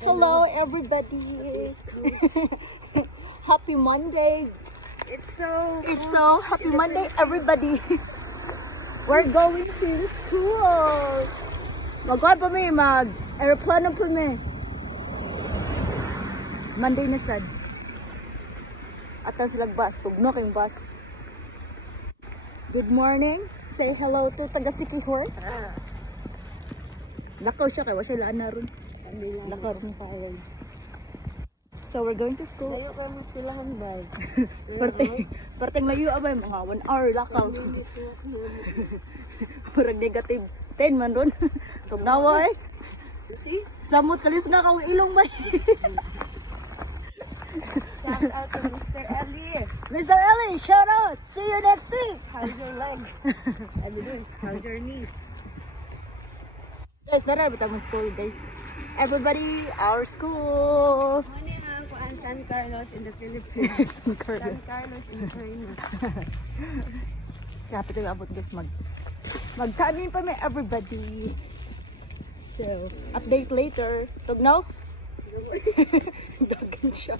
Hello, everybody. Happy Monday. It's so happy Monday, everybody. We're going to school. Magkuhan pa may mag-aeroplano po may. Monday na sad. Atas silang bus. Tugno kayong bus. Good morning. Say hello to taga Sikihor. Lakaw siya kay wa siya laan na ron. Lakaw rin pa. So we're going to school. Layo ka mo silahan ba? Parteng layo abay mga 1 hour lakaw. Murag negative 10 man ron. Tugnawa eh. See? Samot kalis nga kang ilong ba? Shout out to Mr. Ellie. Mr. Ellie, shout out. See you next week. How's your legs? How's your knees? Guys, tara bitang mo school, guys. Everybody, our school. San Carlos in the Philippines. San Carlos in China. Kapit yung abot guys, magtanin pa may everybody. So, update later. Tugnaw? Dagan siya.